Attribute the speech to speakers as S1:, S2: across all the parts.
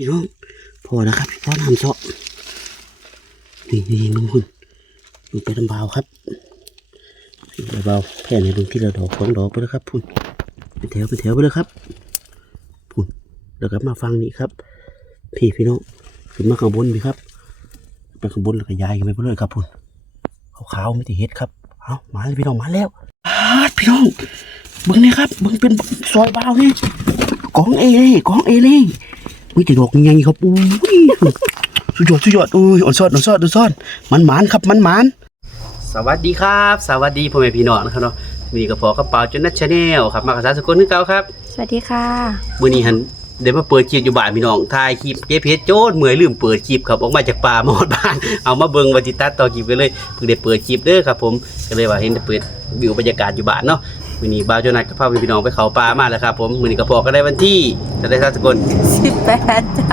S1: พี่น้องพอแล้วครับพี่พ่อทำเสาะนี่นี่ลุงคุณลุงไปทำเบาครับพี่เบาๆแผ่นในลุงที่เราดอกสองดอกไปแล้วครับพุ่นเป็นแถวเป็นแถวไปเลยครับพุ่นเดี๋ยวกลับมาฟังนี่ครับ พี่พี่น้องขึ้นมาข้างบนพี่ครับไปข้างบนแล้วก็ย้ายกันไปเรื่อยครับพุ่นขาวๆไม่ติเฮ็ดครับเอามาเลยพี่น้องมาแล้วอาพี่น้องเบิ้งนี่ครับเบิ้งเป็นซอยเบานี่กองเอเลยกองเอเลย อุ้ยแต่ดอกยังไงครับอุ้ยสุดยอดสุดยอดอุ้ยอ่อนซอดอ่อนซอดอ่อนซอดมันหมานครับมันหมานสวัสดีครับ สวัสดีพ่อแม่พี่น้องนะครับเนาะมีกระเพาะกระเป๋าจนนัดชาแนลครับมากระสาสกุลนึกเก่าครับ
S2: สวัสดีค่ะ
S1: มื้อนี้หันเดี๋ยวมาเปิดคลิปอยู่บ้านพี่น้องถ่ายคลิปเก็บเพชรโจดเมื่อยลืมเปิดคลิปครับออกมาจากป่ามาหมดบ้าน เอามาเบิ่งวันติตัดต่อคลิปกันเลยเพิ่งได้เปิดคลิปเด้อครับผมก็เลยว่าเห็นได้เปิดวิวบรรยากาศอยู่บ้านเนาะ มื้อนี้บ่าวโจนัดกับพาพี่น้องไปเขาป่ามาแล้วครับผมมื้อนี้กระเพาะก็ได้วันที่จะได้สาสกุล
S2: สิบแปดจ้ะ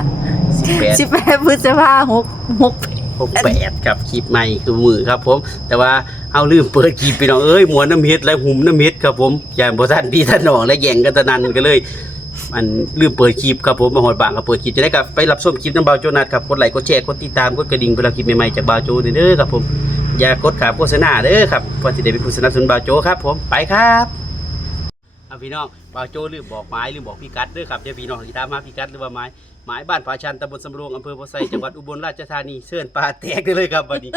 S1: 18
S2: สิบแปดพฤษภาหกหก
S1: หกแปดครับคลิปใหม่คือมือครับผม แต่ว่าเอาลืมเปิดคลิปไปน้องเอ้ยหมวนน้ำเฮ็ดและหุ่มน้ำเฮ็ดครับผมอย่างบ่ทันพี่ท่านน้องและแย่งกันตะนันก็เลยมันลืมเปิดคลิปครับผมมาหอดบางก็เปิดคลิปจะได้กลับไปรับชมคลิปน้ำบาวโจนัทครับกดไลค์กดแชร์กดติดตามกดกระดิ่งเวลาคลิปใหม่ๆจากบาวโจเด้อครับผม อย่ากดขาโฆษณาเด้อครับเพราะสิได้เป็นผู้สนับสนุนบาวโจครับ ผมไปครับเอาพี่น้องบาวโจลืมบอกไม้ลืมบอกพี่กัดเด้อครับเดี๋ยวพี่น้องที่ตามมาพี่กัดหรือว่าไม้หมายบ้านผาชันตำบลสำโรงอำเภอโพไซจังหวัดอุบลราชธานีเชิญปลาแตกได้เลยครับวันนี้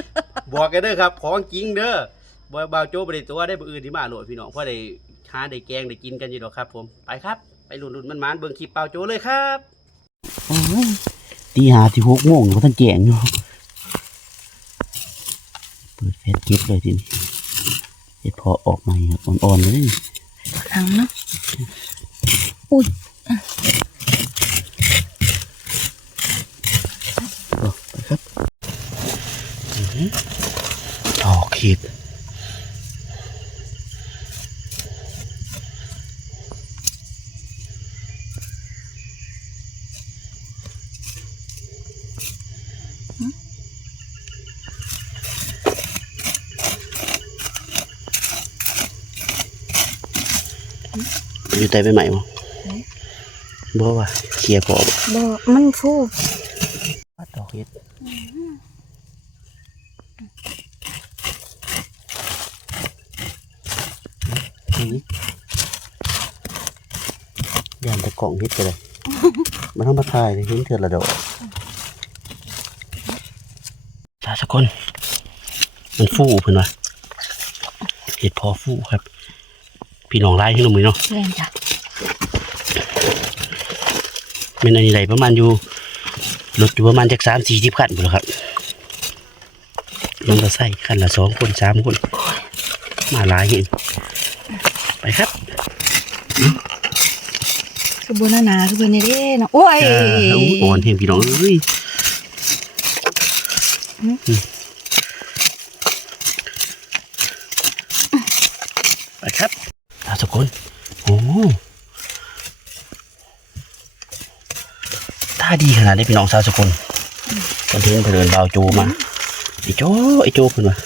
S1: บอกกันเด้อครับ ของจริงเด้อบ่บ่าวโจ้บ่ได้ตัวได้บ่อื่นที่มาโหลดพี่น้องเพราะได้หาได้แกงได้กินกันอยู่ดอกครับ ผมไปครับ ไปลุ้นๆมันๆเบิ่งคลิปบ่าวโจ้เลยครับตีหาที่หกโมงก็ท่านแจงอยู่ เปิดแฟลชเก็บเลยทีนี้เฮ็ดพอออกใหม่ครับอ่อนๆเลยนี่
S2: ครั้งเนาะอุ้ย
S1: เอาไปครับอื้อหือดอกเห็ด อยู่แต่ไปใหม่บ่บ่ว่าเคลียร์พอบ่
S2: บ่มันฟู
S1: ปัดดอกเห็ดนี่ยานตะกล่องเห็ดไปเลยมันต้องมาถ่ายเลยเห็นเถื่อนละดอกตาสะกอนมันฟูเพิ่นว่าเห็ดพอฟูครับ พี่น้องไล่ให้ลงมือเนาะ
S2: แรงจ้ะ
S1: เป็นอันนี้ไรประมาณอยู่รถอยู่ประมาณจากสามสี่สิบคันหมดแล้วครับลงก็ใส่คันละสองคนสามคน มาหลายเห็นไปครับ
S2: คือบนหนาคือเบนนี่เด้เนาะโอ้ย
S1: จ้าอู้อ่อนเห็นพี่น้องเอ้ยอืมไปครับตาสกุลโอ้ ท่าดีขนาดนี้พี่น้องสาวสกุลคนที่เดินเบาจูมาไอ้โจไอ้โจคนวะ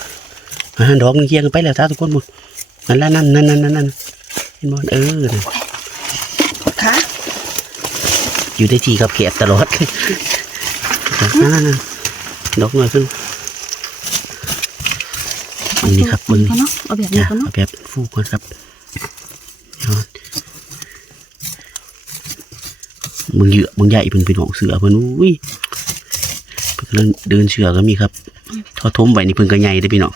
S1: อ่าดอกมันเคียงกันไปแล้วสาวสกุลหมดนั่นละนั่นนั่นนั่นนั่นนั่นเห็นบอลเออนั่น
S2: ค่ะ
S1: อยู่ได้ทีกับเขียดตลอดนั่นนั่นนั่นดอกหน่อยขึ้นอันนี้ครับมึง
S2: เขาเนาะเอาแบบนี้
S1: จ้ะ
S2: เขาเนาะ
S1: เอาแบบฟูก่อนครับยอด มึงเหยื่อมึงใหญ่เป็นเป็นของเสือเพิ่นอุ้ยเพิ่นกำลังเดินเสือก็มีครับทอทมไว้นี่เพิ่นก็ใหญ่เด้อพี่น้อง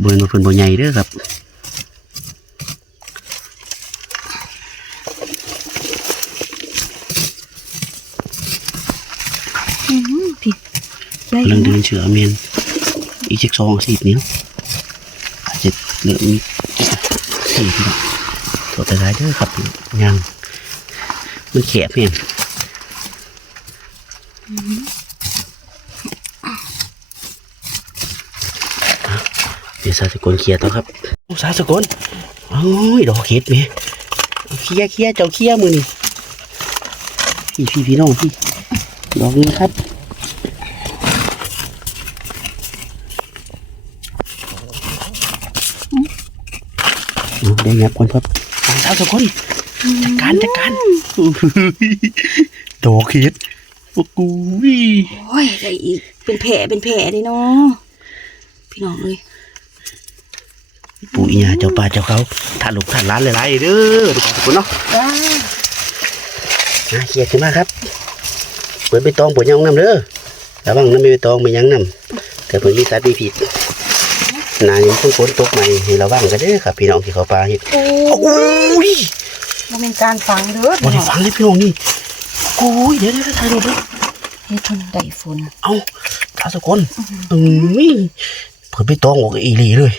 S1: เบิ่งว่าเพิ่นบ่ใหญ่เด้อครับ
S2: อืมผิดได้
S1: กำลังเดินเชือเมียนอีกจักสองสี่นิ้วอาจจะเหลือมีสี่พี่น้องตัวแต่ร้ายเด้อครับยังมันแคบเพีย ดี๋ยวสาสกุลเคลียร์ต่อครับโอ้สาสกุลโอ้ยดอกเห็ดเมียเคลียร์เคลียร์เจ้าเคลียร์มือนี่พี่พี่พี่น้องพี่ดอกนี้ครับเอาได้งับคนครับสองสาวทุกคนจัดการจัดการดอกเห็ดปกูวิ
S2: โอ้ยอะไรอีกเป็นแผลเป็นแผลเลยเนาะพี่น้องเลย
S1: ปู่อีหยาเจ้าป่าเจ้าเขาท่านลูกท่านร้านหลายๆเด้อทุกคนทุกคนเนาะ
S2: ว้า
S1: อะเคลียร์ขึ้นมาครับเปิดใบตองปวดยังน้ำเด้อระวังน้ำใบตองไปยังน้ำแต่เพิ่นมีสารพิษนายังเพิ่งฝนตกใหม่ให้ระวังกันเด้อครับพี่น้องที่เขาปลาเห็ด
S2: โอ้
S1: โอ้ย
S2: มันเป็นการฝังเด้อ
S1: บ่
S2: พี่
S1: ได้
S2: น้อง
S1: ฟังเลยพี่น้องนี่โอ้ยเดี๋ยวเดี๋ยวถ่ายรูปเลย
S2: เฮ็ดทนได้ฝน
S1: เอาทาสกุลอืม เปิดใบตองออกอีหลีเลย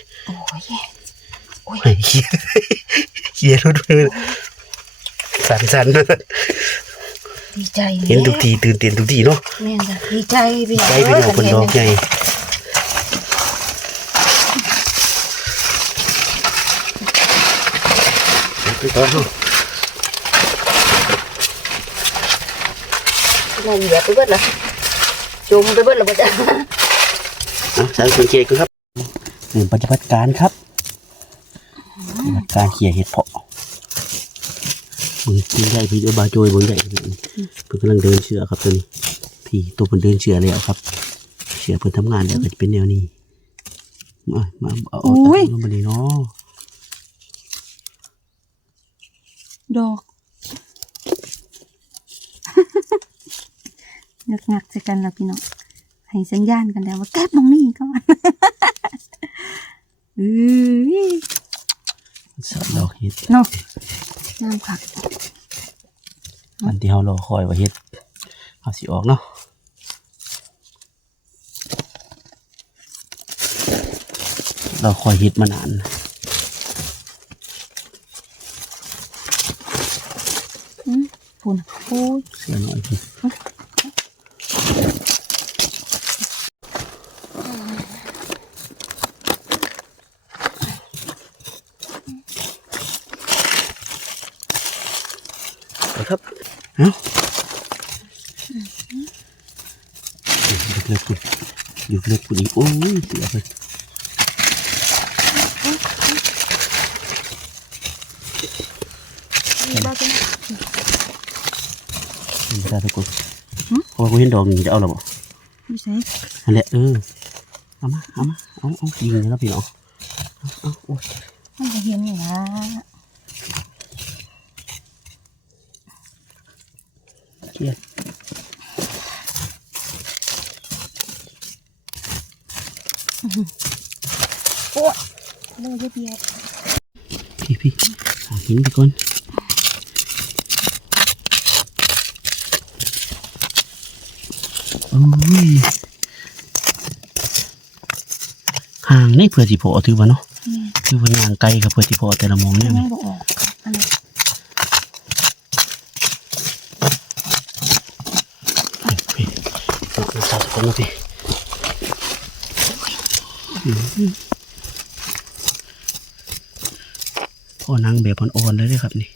S2: โอ้ย
S1: เฮ้ยเฮียเฮียรุดเลยสั่นสั่น
S2: ดีใจ
S1: เห็นทุกทีตื่นเต้นทุกทีเนาะ
S2: แม่นจ้ะดีใจพี่น้อง
S1: ใจพี่น้องคนดอกใหญ่ไปต่อเนาะ
S2: แม่นเหยียบไปเบิดละจูงไปเบิดละบ่จ้ะ
S1: อะสารคุณเคกครับหนึ่งปฏิบัติการครับปฏิบัติการเขี่ยเห็ดเพาะมึงกินได้พี่เดือบาโจยบนใหญ่เพิ่งกำลังเดินเชือครับตัวนี้พี่ตัวมันเดินเชือแล้วครับ เชือเพิ่นทำงานแล้วก็จะเป็นแนวนี้มามาเอาเอาตัดลงมาเลยเนาะ
S2: ดอกงักงักๆใส่กันแล้วพี่น้อง ให้สัญญาณกันแล้วว่าแก๊บมองนี่ก่อนเอ้ย
S1: สอนดอกเห็ด
S2: เนาะน้ำผัก
S1: อันที่เรารอคอยว่าเฮ็ดเอาสิออกเนาะเราคอยเฮ็ดมานาน
S2: อืมฝุ่นโอ้ย
S1: เสียหน่อยพี่ไปครับเอ้าอยู่เล็กๆคุณอยู่เล็กๆคุณอีกโอ้ยเสียไป
S2: นี่บ้าจัง
S1: ไม่ได้ทุกคนเพราะว่ากูเห็นดอกนี่จะเอาหรอบ่
S2: ไม่ใช่
S1: นั่นแหละเออเอามาเอามาเอาเอายิงแล้วพี่น้องเอาเอาโอ้ย
S2: มันจะเห็นนี่นะ
S1: เครียด
S2: โอ้ยเลยเยอะเบียด
S1: พี่พี่หาหินไปก่อนโอ้ยห่าง นี่เพื่อสิพอถือว่าเนาะถือว่าย่างไกลกับเพื่อสิพอแต่ละหมองเนี่ย
S2: ยังบอกออกอันนี้
S1: พี่พี่สาวสกุลนะพี่พ่อนางแบบอ่อนๆเลยเด้อครับนี่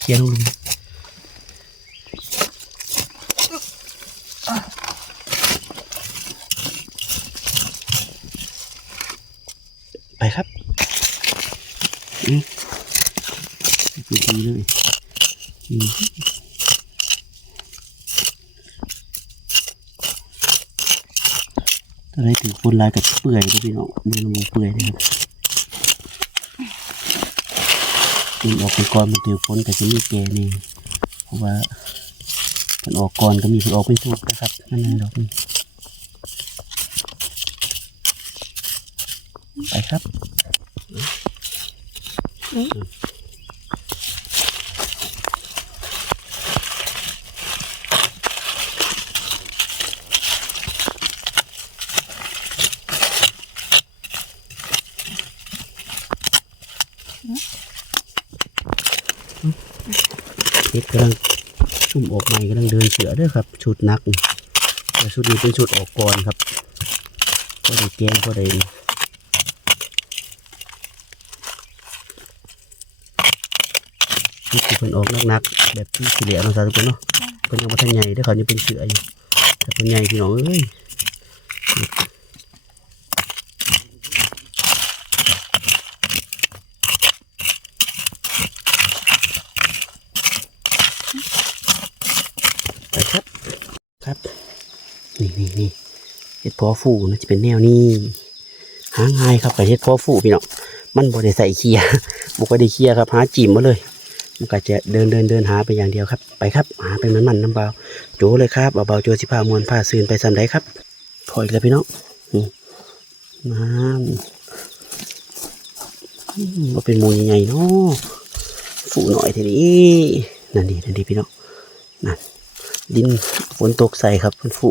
S1: เขียนลงเลยไปครับอืมไปดีเลยอืมอะไรถึงคน ลายกับเปื่อยนะพี่น้องเนื้อมันเปื่อยนะครับมันออกเป็นก้อนมันถือฝนแต่จะมีแก่นี่เพราะว่ามันออกก่อนก็มีมันออกเป็นชุดนะครับนั่นนั่นดอกนี่ไปครับำลังชุ่มออกใหม่กำลังเดินเสือเด้วยครับชุดนักแต่ชุดนี้เป็นชุดออกก่อนครับก็ได้แกงก็ได้ชุดที่เพิ่นออกนักๆแบบที่สิเหลียเนาะสาธุคนเนาะเพิ่นยังบ่ทันใหญ่ด้อเขายังเป็นเสืออยู่แต่เพิ่นใหญ่พี่น้องเอ้ย นี่นี่นี่เห็ด พอฟูนะจะเป็นแนวนี้หาง่ายครับกับเห็ดพอฟูพี่น้องมันบ่ได้ใส่เคียบ่ก็ได้เคียครับหาจิ้มมาเลยมันก็จะเดินเดินเดินหาไปอย่างเดียวครับ ไปครับ หาไปมันมันน้ำเบาโจเลยครับเบาๆโจสิพามวนพาซืนไปซำไดครับ พออีกแล้วพี่น้องนี่น้ำว่าเป็นมูใหญ่ๆเนาะฝูหน่อยทีนี้นั่นดีนั่นดีพี่น้องนั่นดินฝนตกใส่ครับมันฝู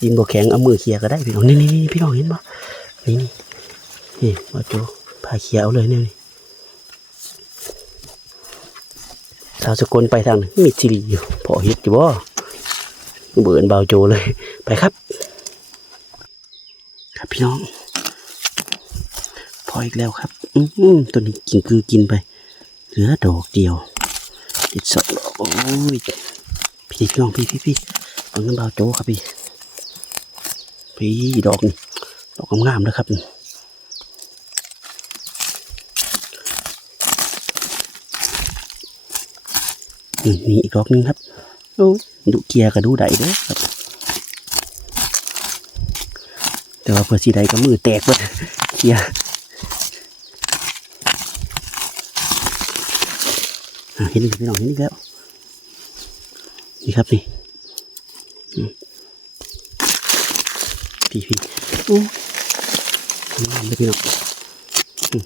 S1: ดินบกแข็งเอามือเคลียก็ได้พี่น้องนี่นี่พี่น้องเห็นปะนี่นี่นี่ว่าโจพาเคลียเอาเลยเนี่ยนี่สาวสกลไปทางมีจิรีอยู่พอเฮ็ดอยู่บ่เบื่อนเบาโจเลยไปครับ ครับพี่น้อง พออีกแล้วครับอืมตัวนี้กินคือกินไป เหลือดอกเดียวติดสองดอกโอ้ยพี่พี่น้องพี่พี่พี่เอาเงินเบาโจครับพี่ พี่ดอกนี่ดอกงามๆนะครับอืมมีอีกดอกหนึงครับโอ้ยดูเกียร์กับดูไดเด้อครับ แต่ว่าเพื่อสีใดก็มือแตกหมดเกียร์อะเห็นอีกพี่น้องเห็นอีกแล้วนี่ครับนี่อืม พี่พี่โอ้ยงามเลยพี่น้องอืม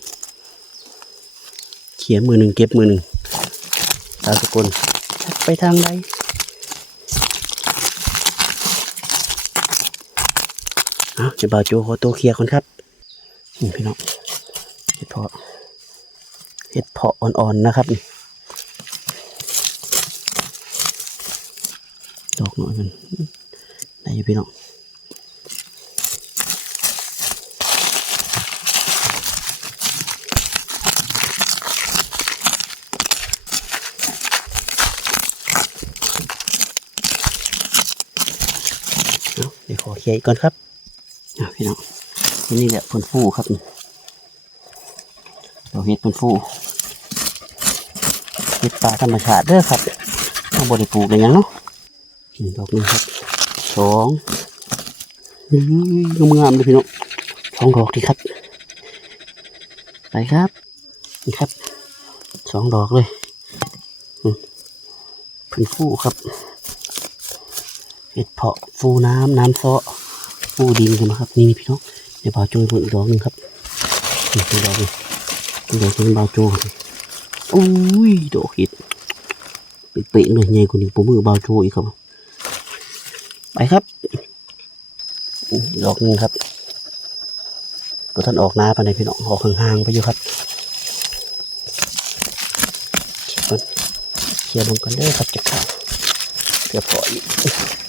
S1: เขียมือหนึ่งเก็บมือหนึ่งตาสกุลไปทางใดเอาจะบ่าวโจขอตัวเคลียร์ก่อนครับนี่พี่น้องเห็ดเพาะเห็ดเพาะอ่อนๆนะครับนี่ดอกหน่อยมันได้อยู่พี่น้องเอาเดี๋ยว ขียอีกก่อนครับพี่น้องนี่แหละผลฟูครับนี่ดอกเห็ดผลฟูเห็ดป่าธรรมชาติเด้อครับเอาบริปลูกอะไรยังเนาะหินดอกนึงครับสองงามๆเลยพี่น้องสองดอกดีครับ ไปครับนี่ครับสองดอกเลยอืมผลฟูครับ เห็ดเพาะฟูน้ำน้ำซ้อฟูดินกันนะครับนี่พี่น้องเดี๋ยวบาโจยเพิ่มอีกดอกหนึ่งครับนี่ดอกนี่เป็นดอกเป็นบาโจครับโอ้ยดอกเห็ดเป๊ะๆเลยใหญ่กว่านี้ผมมือบาโจอีกครับ ไปครับดอกหนึ่งครับตัวท่านออกหน้าไปไหนพี่น้องออกห่างๆไปอยู่ครับเคลียร์มันลงกันเด้ครับจะขาด กือบพออีก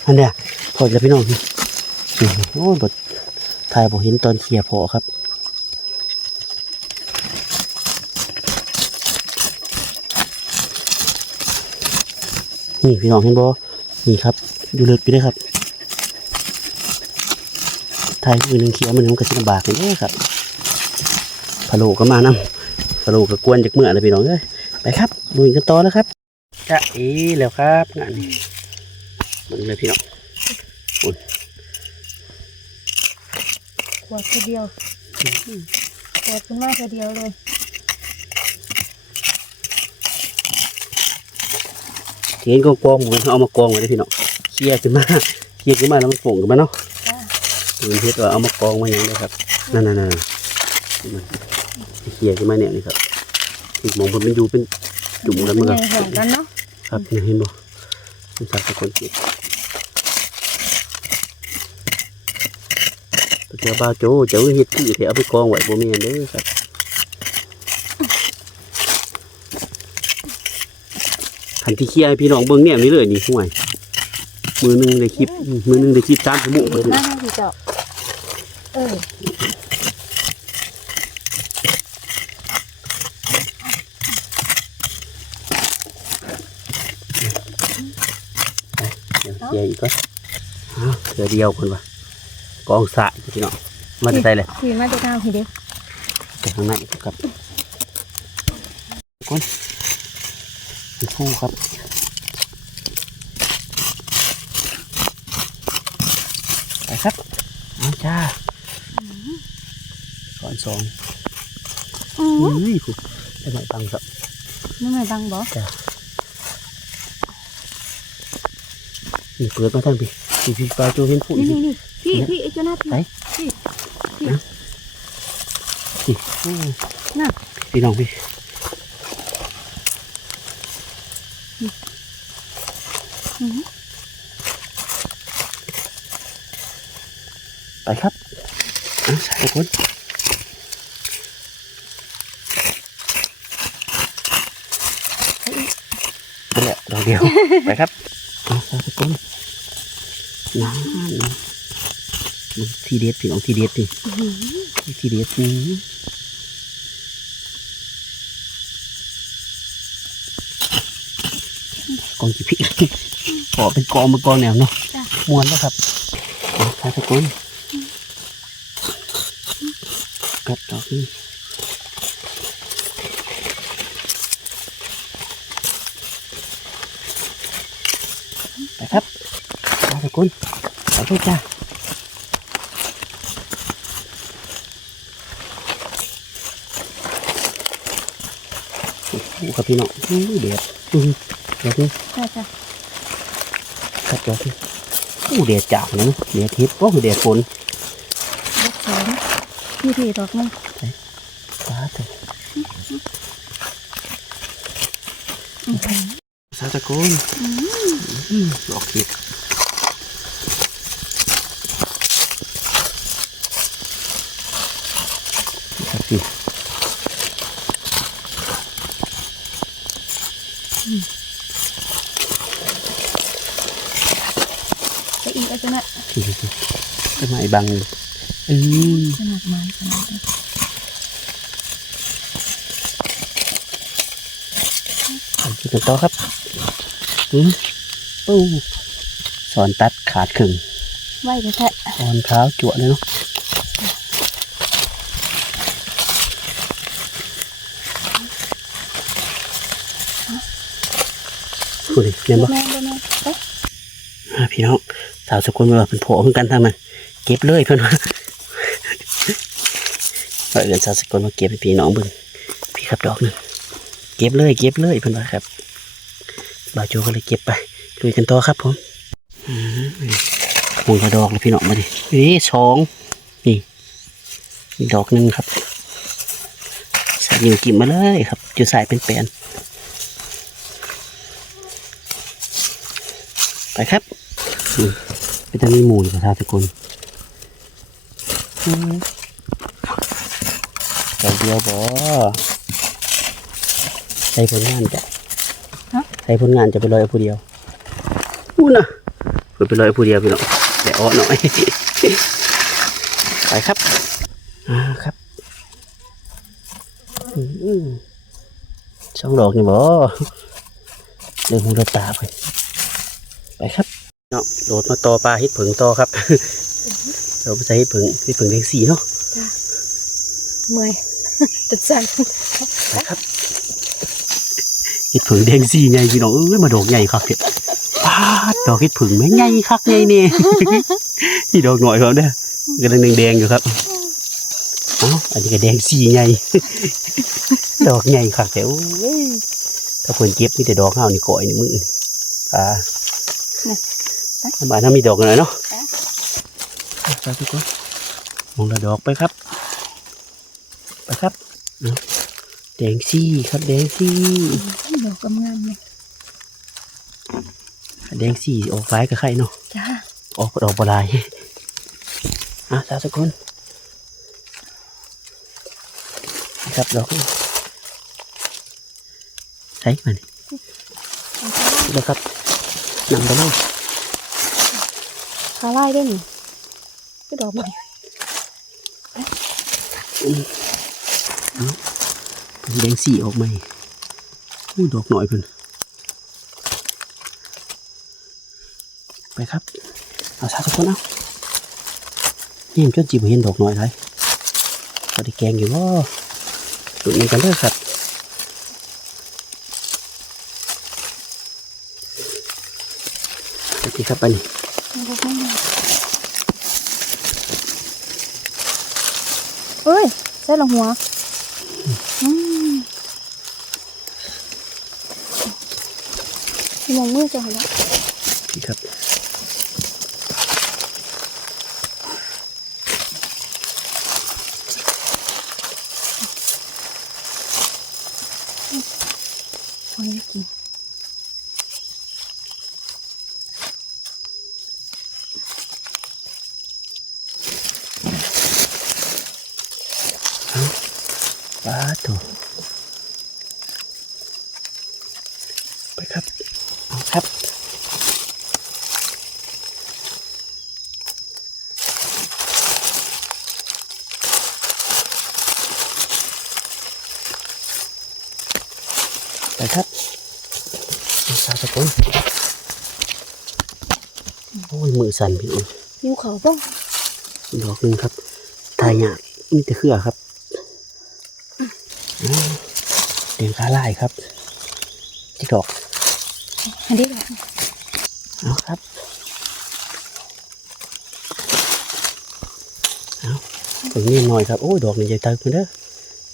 S1: อันเนี้ยพอแล้วพี่น้องนี่โอ้ยบดถ่ายบอเห็นตอนเคลียร์พอครับนี่พี่น้องเห็นบอนี่ครับอยู่เลิกอยู่ได้ครับถ่ายมือหนึ่งเคลียมือหนึ่งมันก็สิลำบากเลยครับพะโลก็มานํพะโลก็กวนจากเมื่อเลยพี่น้องเอ้ยไปครับลุยกันต่อแล้วครับจะอ๋แล้วครับงานนี้ มึงเลยพี่น้อง
S2: ขวดทีเดียวขวดขึ้นมาทีเดียวเลย
S1: เทียนกองกองๆมันเอามากองไว้เลยพี่น้องเคลียร์ขึ้นมาเคลียร์ขึ้นมาแล้วมันโป่งขึ้นมาเนาะ
S2: จ้า
S1: มันเพชรว่าเอามากองมาอย่างนี้ครับนั่นนั่นนั่นเคลียร์ขึ้นมาเนี่ยนี่ครับอีกหมองมันอยู่เป็นจุ่มแล้วมันก็
S2: ใหญ่ของกันเนาะ
S1: ครับเนี่ยเห็นบ่มันสักตะคนเก็บ ตัวเจ้าบ้าโจเจ้าเฮ็ดคือเถอะเอาไปกองไว้บ่แม่นเด้อครับขันที่เคลียร์ให้พี่น้องเบิ่งเนี่ยนี่เลยนี่ห่วย มือหนึงได้คลิป มือหนึงได้คลิปสามชั่วโมงเลย
S2: ห
S1: นะ
S2: น้าให้พี่เจ้าเออ
S1: เดี๋ยวเคลียร์อีกก่อนอ้าวเดี๋ยวเดียวคนว่ะ กองสระพี่น้องมาจะใส่เลย
S2: ขี่มาจะทางพี่เด้
S1: ไปข้างในครับก้นเป็นผู้ครับครับเอาจ้าก่อนสอง
S2: อื
S1: เฮ้
S2: อย
S1: คุณได้ไหมตังครับ
S2: นี่ไม่บังบ่
S1: นี่เปิดมาทางพี่พี่พี่ปลาตัวเห็นผู้
S2: นี่
S1: นี่
S2: นี่นี่ พี่พี่ไอ้เจ้าหน้าพี่
S1: ไหน
S2: พี่พี่
S1: นี่โอ้
S2: น่ะ
S1: พี่น้องพี่
S2: อือ
S1: ไปครับอะสายคนนั่นแหละดอกเดียว ไปครับเอาสายคนน้ำนะมัน ทีเด็ดพี่น้องทีเด็ดนี่
S2: อื้อหือ
S1: ทีเด็ดนี่กองจีพี่ขอเป็นกองมากองแนวเนาะ
S2: จ้ะ
S1: มวนแล้วครับเอาสายคนกัดดอกนี่ไปครับสายคนไปด้วยจ้า โอ้โห ครับพี่น้องอู้เดือดอือเดือดนี่
S2: ใช่จ้ะ
S1: ครับเดือดนี่อู้เดือดจับนะเดือดทิพย์ก็คือเดือดฝน
S2: ดอกสองพี่พี่ดอกหนึง
S1: สาธุ
S2: อื้อหือ
S1: สาธุกุล
S2: อืม
S1: อื้อดอกทิพย์ครับพี่
S2: ไปอีกไอ้เจ้าหน้า
S1: พี่พี่พี่ ต้นไม้บังอือ
S2: ขนาดไม้ขนาดนี้
S1: เอาจุดกันต่อครับอือปู้สอนตัดขาดครึ่ง
S2: ไหวไปแท้
S1: ตอนเท้าจั่วเลยเนาะดูดิเห็นปะ
S2: แม่บ่แม่เอ๊ะ
S1: อ่าพี่น้องสาวสกุลว่าเป็นผัวเหมือนกันทางนั้น เก็บเลยเพื่อนว่าว่าเอินสาวสกุลมาเก็บให้พี่น้องบึงพี่ครับดอกหนึงเก็บเลยเก็บเลยเพื่อนว่าครับบ่าวโจก็เลยเก็บไปลุยกันต่อครับผมอืมมงกระดอกเลยพี่น้องมาดินี่สองนี่ดอกหนึ่งครับใส่นิ้วจิ้มมาเลยครับจะใส่เป็นแปนไปครับเป็นจะมีหมูอยู่กับทาสกุ ลเดียวเดียวบ่ใส่ผลงานจะใส่ผลงานจะไปลอยเอาผู้เดียวอู้นะเปิดไปลอยเอาผู้เดียวพี่น้องแต่อ้อหน่อยไปครับอ่าครับอืมช่องดอกนี่บ่เรื่องหูเรื่องตาไปไปครับเนาะโดดมาต่อปลาเฮ็ดผึ่งต่อครับ เราไปใช้เฮ็ดผึ่งเฮ็ดผึ่งแดงสีเนาะ
S2: เมื่อยจัดสั่น
S1: ไปครับเฮ็ดผึ่งแดงสีไงพี่น้องเอ้ยมาดอกใหญ่ครับเห็ดปาดดอกเฮ็ดผึ่งแม่งใหญ่คักใหญ่เนี่ยนี่ดอกหน่อยครับเด้อกำลังแดงๆอยู่ครับเอ้าอันนี้ก็แดงสีไงดอกใหญ่คักแต่โอ้ยถ้าเพิ่นเก็บมีแต่ดอกเฮานี่ก่อยนี่มือนี่อ่าบ้านถ้ามีดอกหน่อยเนาะ ครับทุกคนมองละดอกไปครับ ไปครับเอาแดงซี่ครับแดงซี่
S2: ดอกกำงามเลย
S1: แดงซี่ออกฟ้ายกับไข่เนาะ
S2: จ้า
S1: ออกดอกบลายอะสาวทุกคนครับดอกนี้ใช้มันแล้วครับนำไปเลย
S2: ขาไล่ได้หนิ ก็ดอกใหม่
S1: แดงซี่ออกใหมอู้ดอกหน่อยเพิ่นไปครับ เอาสาทุกคนเอานี่มันจนจีบเห็นดอกหน่อยเลยพอได้แกงอยู่ว่าตุ่นกันเลยครับสวัสดีครับไปนี่
S2: ดอกไม่ใหญ่ เอ้ยใส่ลงหัวอืมมองมือจะเห็นแล้ว
S1: พี่ครับ
S2: โอ้ยกิน
S1: ป้าดโถูไปครับเอาครับ ไปครับ เอาสาวตะโกนโอ้ยมือสั่นพี่อุ้ย
S2: ยิ้วเขาบ้าง
S1: ดอกหนึ่งครับทายยากมีแต่เครือครับอืมเดียงขาลายครับจิกดอก
S2: อันนี้แหละ
S1: เอาครับเอาตรงนี้หน่อยครับ โอ้ยดอกนี่ใหญ่ตายเพิ่นเด้อ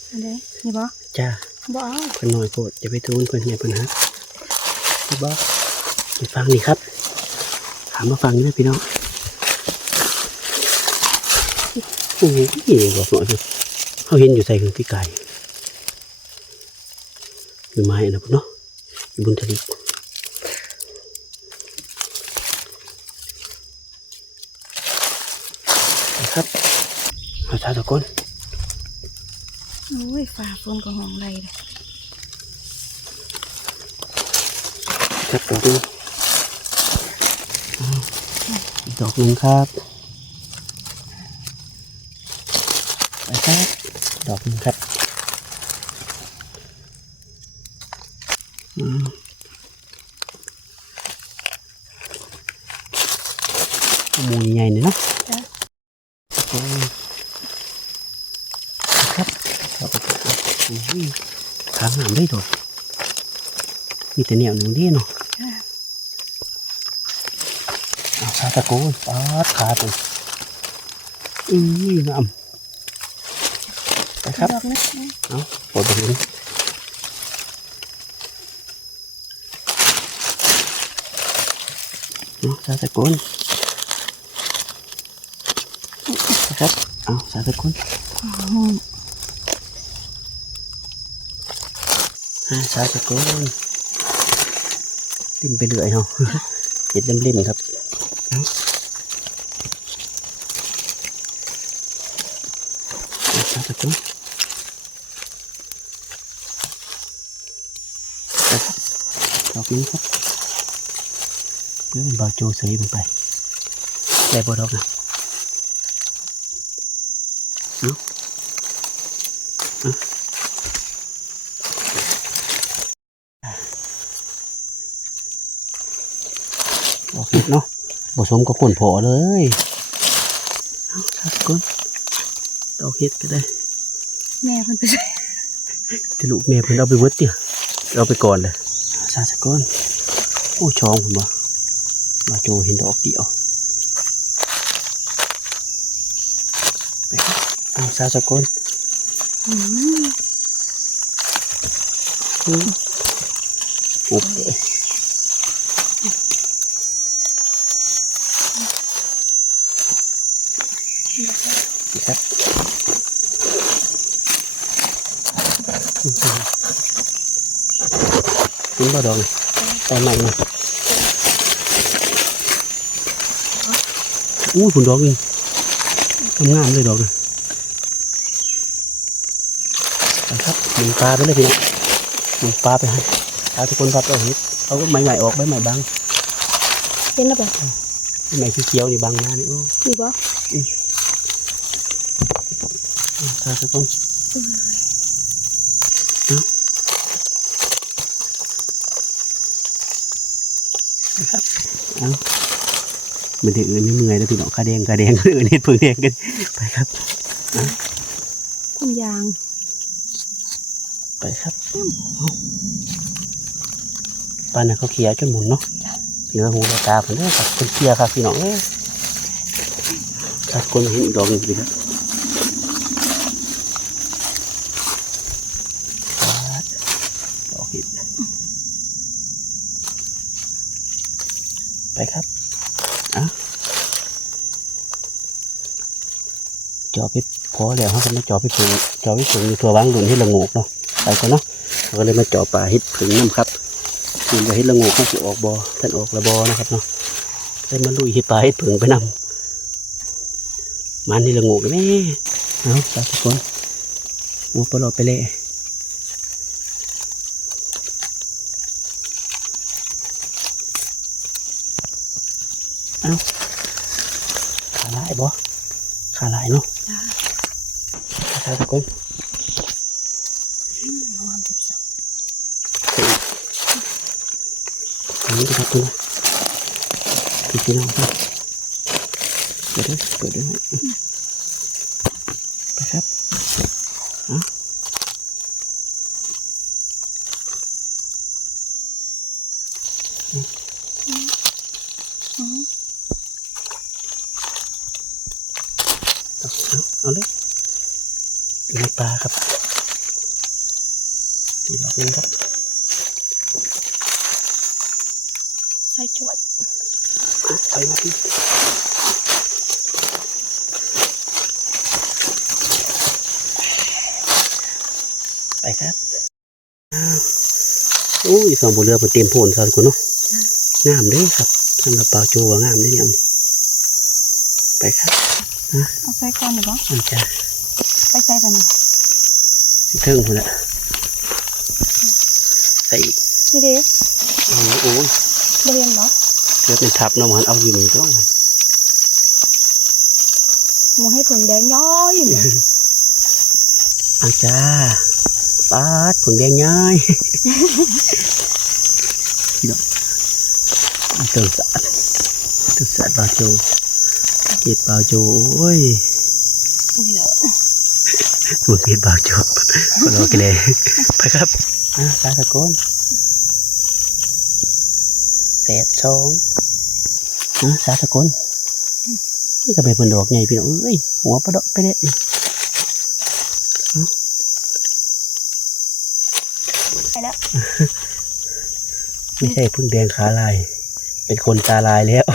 S2: อันนี้นี่บ่
S1: จ้า
S2: บ่เอา
S1: เพิ่นหน่อยโพดอย่าไปทูนเพิ่นใหญ่เพิ่นฮักพี่ บอกไปฟังนี่ครับ ถามมาฟังนี่นะพี่น้องโอ้ยดอกหน่อยเพิ่นเขาเห็นอยู่ใส่เครื่องพี่ไก่อยู่ไม้นะพุ่นเนาะอยู่บนทะเลครับเอาชาตะกอน
S2: โอ้ยฝ่าฝนก็ห้องไรเลย
S1: จับดอกหนึงอ้าวอีกดอกหนึ่งครับไปครับดอกหนึ่งครับอืมหมูใหญ่เนาะ
S2: จ้ะ
S1: ครับเราไปขางหามได้ดอกมีแต่เหนียวหนึ่งดีเนาะ
S2: จ้ะ
S1: เอาชา ตะโกนปาดขาดเลยอือน้ำไปครับ
S2: ดอกนึกนะ
S1: เอาปวดตรงนี้เอาชาตะโกนนะครับเอาชาตะโกน
S2: อ๋อ
S1: อ่าชาตะโกนริมไปเรื่อยเนาะเห็ดเล่มๆครับ เอาเอาชาตะโกนดอกนี้ครับเดี๋ ยวเป็นบาโจเสยมันไปได้บ่ดอกนะเอาเอาดอกเห็ดเนาะผสมกับขนผอเลยเอาครับก่อนดอกเห็ดก็ได้
S2: แม่เพิ่นไปใส่
S1: ที่ลูกแม่เพิ่นเอาไปเวิดเนี่ยเอาไปก่อนเลยซาสะก้อนโอ้ชองคุณบ่มาโจเห็นดอกเดียวไปครับเอาซาสะก้อน
S2: อืม
S1: อืมอุบเลยนี่ครับ เห็นบ่ดอกนี่ตอนใหม่มาอู้ผุนดอกนี่งามๆเลยดอกนี่ไปครับหมุนปลาไปเลยพี่น้องหมุนปลาไปให้เอาทุกคนครับเอาเห็ดเอาใบใหม่ออกใบใหม่บัง
S2: เห็นแล้วบ่
S1: ใบใหม่เขียวๆนี่บังหน้านี่โอ้
S2: นี่บ่
S1: ตาทุกคนเอาครับ เอามันถืออื่นนี่เมื่อยแล้วพี่น้องคาแดงคาแดงอื่นเห็ดเพิ่งแดงกันไปครับ
S2: คุณยาง
S1: ไปครับเอาปานนั้นเขาเคลียร์จนหมุนเนาะเหลือหูเหลือตาผมเด้อครับคนเคลียร์ครับพี่น้องเอ้ยครับคนเห็นอีกดอกหนึงพี่ครับ ครับอะจอไปพอแล้วเขาก็มาจอไปถึงจอไปถึงอยู่ตัววางหลุนที่ละโงกเนาะไปก่อนเนาะเราก็เลยมาจอป่าฮ็ดผึ่งน้ำครับคือว่าฮ็ดละโงกเขาสิออกบอท่านออกละบอนะครับเนาะเลยมาลุยฮ็ดป่าฮ็ดผึ่งไปนำมันนี่ละโงกแม่เอาไปทุกคนหมูปลอดไปเลย เอาขาลายบ่ขาลายเนาะ
S2: จ้า
S1: ขาลายทุกคน
S2: ระวังเจ็บสับ
S1: อันนี้นะครับคุณพี่พี่น้องครับเปิดด้วยเปิดด้วยไปครับอะเอาเอาเอาเลยอยู่ในป ลาครับทีดอกนึงครับ
S2: ใส่จวด
S1: ไปมาพี่ไปครับอ้าวโอ้ยสองบุเรือมันเต็มโพนซะทุกคนเนาะงามเด้ครับสำหรับเปล่าโจว่างามเด้เนี่ยนี่ไปครับ
S2: เอาใส่ก่อนหรือเปล่า
S1: อันจะ
S2: ไปใส่ไปหน่อย
S1: สิเทิงคนละใส่อีก
S2: นี่เด้
S1: โอ้โอ้ย
S2: บริเวณบ่
S1: เกือบเป็นทับเนาะมันเอาอยู่นี่ก็มัน
S2: หมูให้ผงแดงย้อยอยู่เนี่ย
S1: อาจาปาดผึ่งแดงง่ายพี่น้องอันเติมสะอาดเติมสะอาดบาโจเห็ดบาโจโอ้ย
S2: นี่เด้อ
S1: มึงเห็ดบาโจก็รอกันเลยไปครับอะตาตะโกนแปดสองอะตาตะโกนนี่ก็เป็นผลดอกไงพี่น้องเอ้ยหัวปลาดอกไปเนี่ย
S2: ไปแล้ว
S1: ไม่ใช่พึ่งแดงขาลาย เป็นคนตาลายแล้ว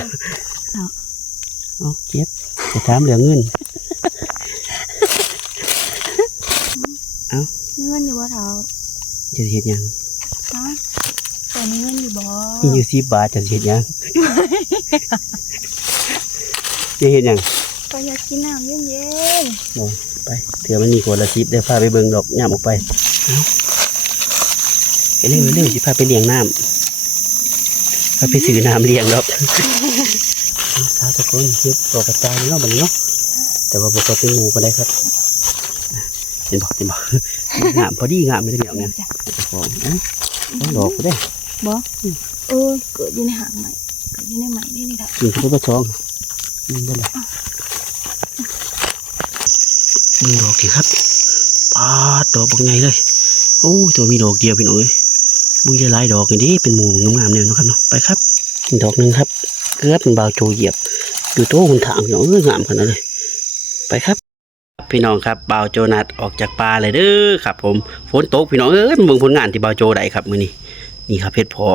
S1: เอาเจ็บจะถามเหลืองเงิน
S2: มีเงินอยู่บ่เท้า
S1: จะเห็ดหยัง
S2: ฮะแต่มีเงินอยู่บ่
S1: มีอยู่สิบบาทจะเห็ดหยังจะเห็ดหยัง
S2: ก็อยากกินน้ำเย็น
S1: ลงไปเถื่อมันมีขวดละสิบเดี๋ยวพาไปเบิ่งดอกย่ามออกไปเอาไปเร็วเร็วสิพาไปเลี้ยงน้ำพาไปซื้อน้ำเลี้ยงดอกเอาสาวตะโกนเฮ็ดตอกกระจายเนาะบัดนี้เนาะแต่ว่าบอกว่าเป็นหมูก็ได้ครับอะ เห็นบอกเห็นบอกงามพอดีงามไม่ได้เหี่ยว
S2: ๆ
S1: เนี่ย
S2: จ้ะ
S1: เจ้าของเอ้าต้องดอกก็ได้
S2: บ่เออเกิดอยู่ในหางใหม่เกิดอยู่ในใหม่นี่นี่เด้อ
S1: กินทุกกระชองนี่ได้เลยมึงดอกกี่ครับปาดดอกบักไงเลยโอ้ยตัวมีดอกเดียวพี่น้องเอ้ยมึงจะหลายดอกอย่างนี้เป็นหมูงามๆเนี่ยเนาะครับเนาะไปครับอีกดอกหนึ่งครับ เกือบเป็นบาวโจเหยียบ อยู่โต๊ะคุณถางพี่น้องเอ้ยงามขนาดเลย ไปครับ พี่น้องครับบาวโจนัดออกจากป่าเลยเด้อครับ ผมฝนตกพี่น้องเอ้ยมึงผลงานที่บาวโจได้ครับมื้อนี้นี่ครับเพชรพอ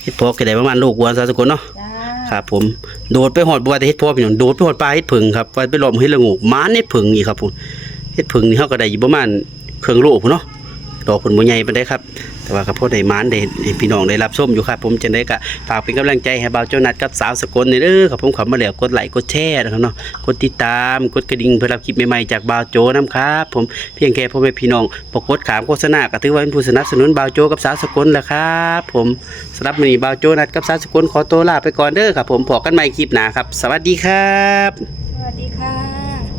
S1: เพชรพอก็ได้ประมาณลูกวัวซะทุกคนเนาะ
S2: จ้า
S1: ครับผมโดดไปหอดบัวแต่เฮ็ดพอพี่น้องโดดไปหอดปลาเฮ็ดผึ่งครับไปหลอมเฮ็ดละโงูหมาเฮ็ดผึ่งอีกครับผมเฮ็ดผึ่งนี่เฮาก็ได้อยู่ประมาณเครื่องโลพุ่นเนาะดอกผลบ่ใหญ่ปานใดครับ แต่ว่าก็พอได้มานได้ให้พี่น้องได้รับชมอยู่ครับผมจังได๋ก็ฝากเป็นกำลังใจให้บ่าวเจ้านัดกับสาวสกลนี่เด้อครับผมข้ามาแล้วกดไลค์กดแชร์นะครับเนาะกดติดตามกดกระดิ่งเพื่อรับคลิปใหม่ๆจากบ่าวโจนํครับผมเพียงแค่พ่อแม่พี่น้องปกฏขามโฆษณาก็ถือว่าเป็นผู้สนับสนุนบ่าวโจกับสาวสกลแล้วครับผมสำหรับมือนี้บ่าวโจนัดกับสาวสกลขอตัวลาไปก่อนเด้อครับผมพบกันใหม่คลิปหน้าครับ สวัสดีครับ
S2: สวัสดีค่ะ